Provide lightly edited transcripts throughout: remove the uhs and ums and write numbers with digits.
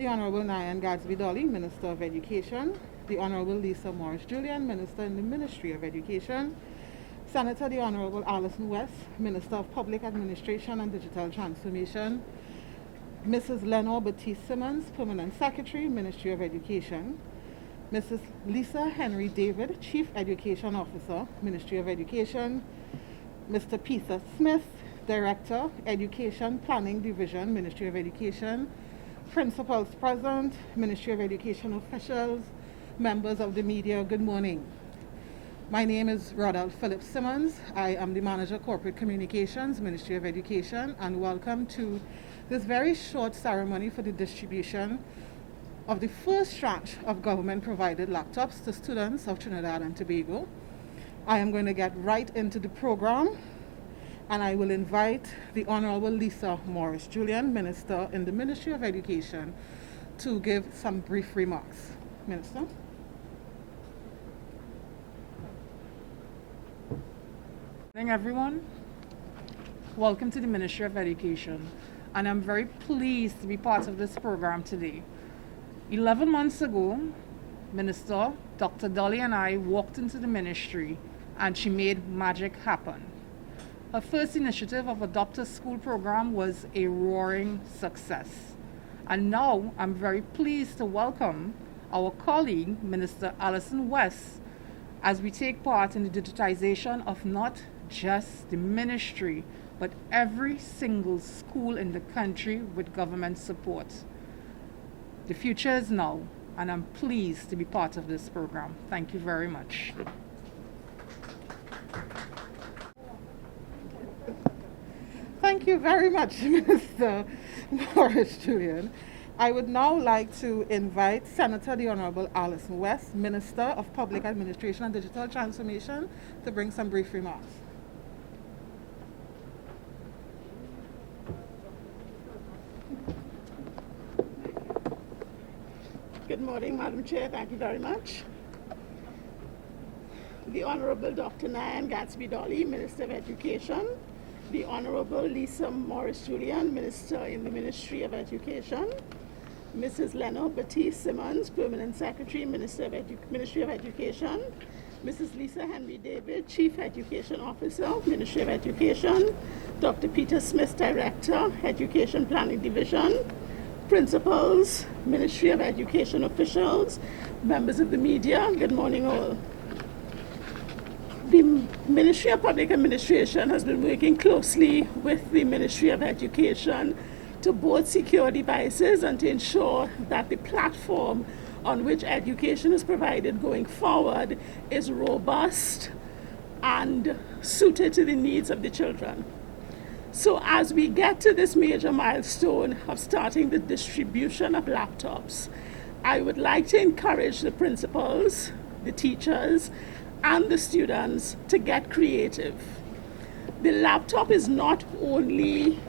The Honourable Nyan Gadsby Dolly, Minister of Education. The Honourable Julian, Minister in the Ministry of Education. Senator the Honourable Allyson West, Minister of Public Administration and Digital Transformation. Mrs. Lenore Batiste Simmons, Permanent Secretary, Ministry of Education. Mrs. Lisa Henry David, Chief Education Officer, Ministry of Education. Mr. Peter Smith, Director, Education Planning Division, Ministry of Education. Principals present, Ministry of Education officials, members of the media, good morning. My name is Rodolph Philip Simmons. I am the Manager Corporate Communications, Ministry of Education, and welcome to this very short ceremony for the distribution of the first tranche of government-provided laptops to students of Trinidad and Tobago. I am going to get right into the program, and I will invite the Honourable Lisa Morris Julian, Minister in the Ministry of Education, to give some brief remarks. Minister. Good morning, everyone. Welcome to the Ministry of Education, and I'm very pleased to be part of this program today. 11 months ago, Minister Dr. Dolly and I walked into the ministry, and she made magic happen. Her first initiative of Adopt a School program was a roaring success. And now I'm very pleased to welcome our colleague, Minister Allyson West, as we take part in the digitization of not just the ministry, but every single school in the country with government support. The future is now, and I'm pleased to be part of this program. Thank you very much. Thank you very much, Minister Morris Julian. I would now like to invite Senator the Honourable Allyson West, Minister of Public Administration and Digital Transformation, to bring some brief remarks. Good morning, Madam Chair. Thank you very much. The Honourable Dr. Nyan Gadsby Dolly, Minister of Education. The Honourable Lisa Morris Julian, Minister in the Ministry of Education. Mrs. Lenore Batiste Simmons, Permanent Secretary, Ministry of Education. Mrs. Lisa Henry David, Chief Education Officer, Ministry of Education. Dr. Peter Smith, Director, Education Planning Division. Principals, Ministry of Education officials, members of the media, good morning all. The Ministry of Public Administration has been working closely with the Ministry of Education to both secure devices and to ensure that the platform on which education is provided going forward is robust and suited to the needs of the children. So as we get to this major milestone of starting the distribution of laptops, I would like to encourage the principals, the teachers, and the students to get creative. The laptop is not only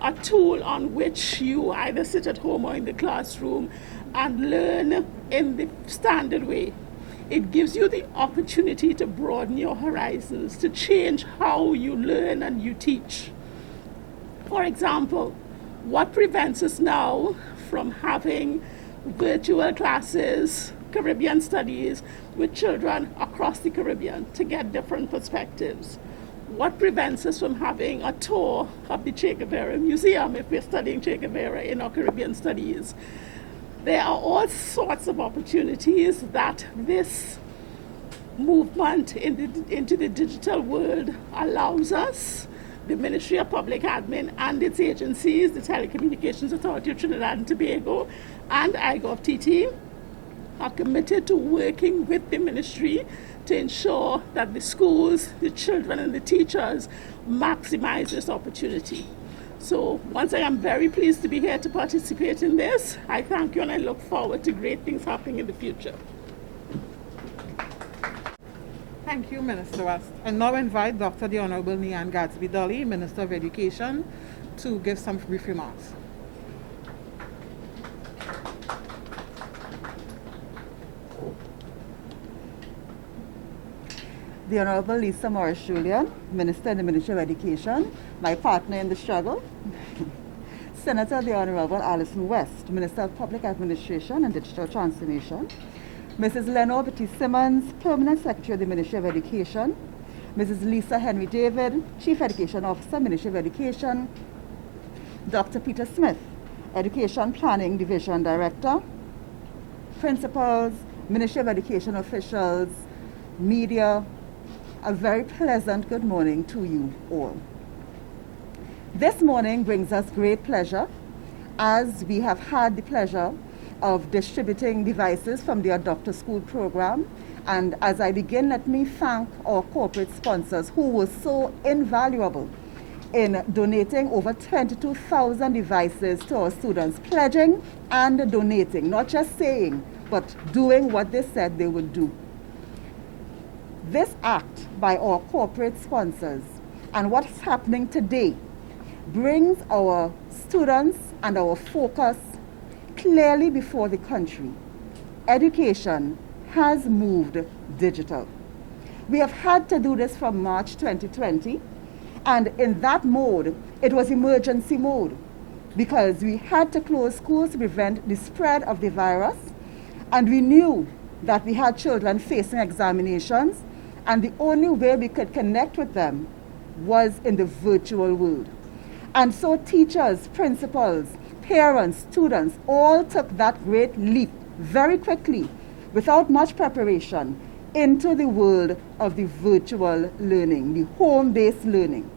a tool on which you either sit at home or in the classroom and learn in the standard way. It gives you the opportunity to broaden your horizons, to change how you learn and you teach. For example, what prevents us now from having virtual classes, Caribbean studies, with children across the Caribbean to get different perspectives? What prevents us from having a tour of the Che Guevara Museum if we're studying Che Guevara in our Caribbean studies? There are all sorts of opportunities that this movement into the digital world allows us. The Ministry of Public Admin and its agencies, the Telecommunications Authority of Trinidad and Tobago and IGovTT, are committed to working with the ministry to ensure that the schools, the children and the teachers maximize this opportunity. So once again, I'm very pleased to be here to participate in this. I thank you and I look forward to great things happening in the future. Thank you, Minister West. I now invite Dr. the Honourable Nyan Gadsby Dolly, Minister of Education, to give some brief remarks. The Honourable Lisa Morris Julian, Minister in the Ministry of Education, my partner in the struggle. Senator the Honourable Allyson West, Minister of Public Administration and Digital Transformation, Mrs. Lenore Betty Simmons, Permanent Secretary of the Ministry of Education, Mrs. Lisa Henry David, Chief Education Officer, Ministry of Education, Dr. Peter Smith, Education Planning Division Director, principals, Ministry of Education officials, media, a very pleasant good morning to you all. This morning brings us great pleasure as we have had the pleasure of distributing devices from the Adopt a School program. And as I begin, let me thank our corporate sponsors who were so invaluable in donating over 22,000 devices to our students, pledging and donating, not just saying, but doing what they said they would do. This act by our corporate sponsors and what's happening today brings our students and our focus clearly before the country. Education has moved digital. We have had to do this from March 2020, and in that mode, it was emergency mode because we had to close schools to prevent the spread of the virus, and we knew that we had children facing examinations, and the only way we could connect with them was in the virtual world. And so teachers, principals, parents, students all took that great leap very quickly, without much preparation, into the world of the virtual learning, the home-based learning.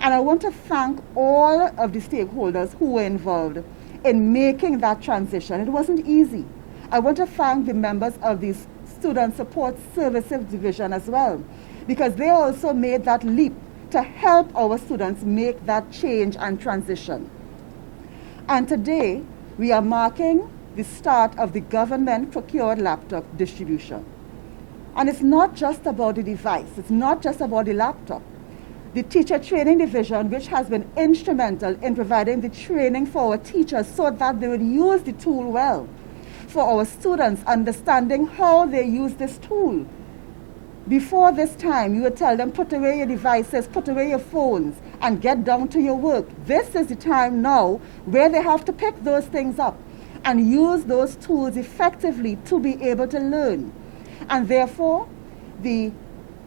And I want to thank all of the stakeholders who were involved in making that transition. It wasn't easy. I want to thank the members of the Student Support Services Division as well, because they also made that leap to help our students make that change and transition. And today, we are marking the start of the government-procured laptop distribution. And it's not just about the device. It's not just about the laptop. The Teacher Training Division, which has been instrumental in providing the training for our teachers so that they would use the tool well, for our students understanding how they use this tool. Before this time, you would tell them, put away your devices, put away your phones, and get down to your work. This is the time now where they have to pick those things up and use those tools effectively to be able to learn. And therefore, the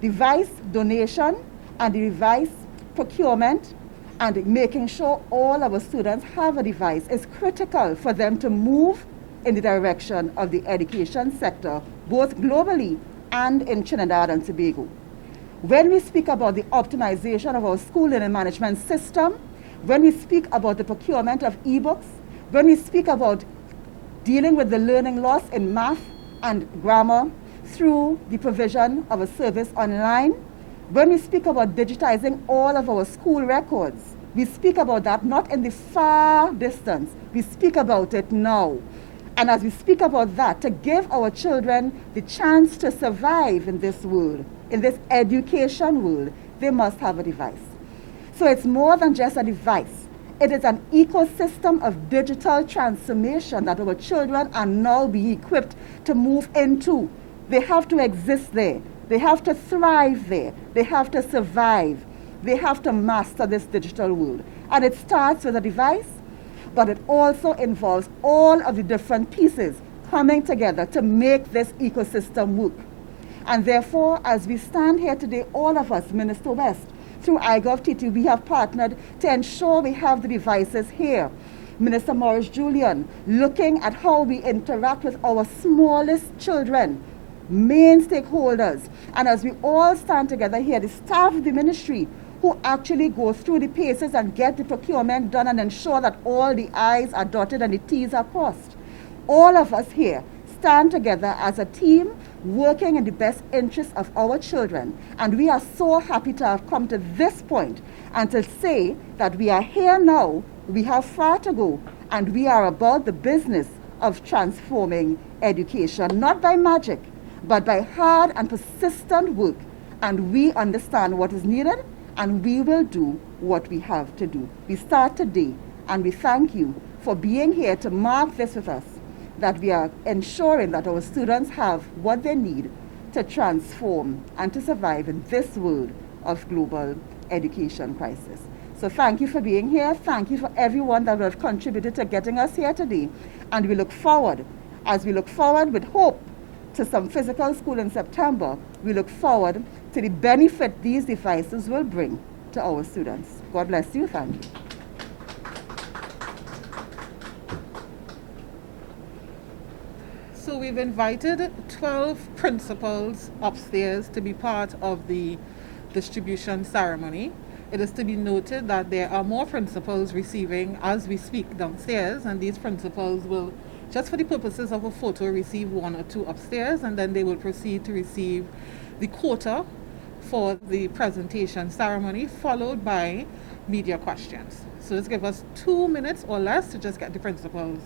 device donation and the device procurement and making sure all our students have a device is critical for them to move in the direction of the education sector, both globally and in Trinidad and Tobago. When we speak about the optimization of our school learning management system, when we speak about the procurement of ebooks, when we speak about dealing with the learning loss in math and grammar through the provision of a service online, when we speak about digitizing all of our school records, we speak about that not in the far distance, we speak about it now. And as we speak about that, to give our children the chance to survive in this world, in this education world, they must have a device. So it's more than just a device. It is an ecosystem of digital transformation that our children are now being equipped to move into. They have to exist there. They have to thrive there. They have to survive. They have to master this digital world. And it starts with a device, but it also involves all of the different pieces coming together to make this ecosystem work. And therefore, as we stand here today, all of us, Minister West, through iGovTT, we have partnered to ensure we have the devices here. Minister Morris Julian, looking at how we interact with our smallest children, main stakeholders. And as we all stand together here, the staff of the ministry who actually go through the paces and get the procurement done and ensure that all the I's are dotted and the T's are crossed. All of us here stand together as a team working in the best interest of our children. And we are so happy to have come to this point and to say that we are here now, we have far to go, and we are about the business of transforming education, not by magic, but by hard and persistent work. And we understand what is needed, and we will do what we have to do. We start today, and we thank you for being here to mark this with us, that we are ensuring that our students have what they need to transform and to survive in this world of global education crisis. So thank you for being here. Thank you for everyone that have contributed to getting us here today. And we look forward, as we look forward with hope to some physical school in September, we look forward to the benefit these devices will bring to our students. God bless you. Thank you. So we've invited 12 principals upstairs to be part of the distribution ceremony. It is to be noted that there are more principals receiving as we speak downstairs, and these principals will, just for the purposes of a photo, receive 1 or 2 upstairs, and then they will proceed to receive the quota for the presentation ceremony, followed by media questions. So let's give us 2 minutes or less to just get the principals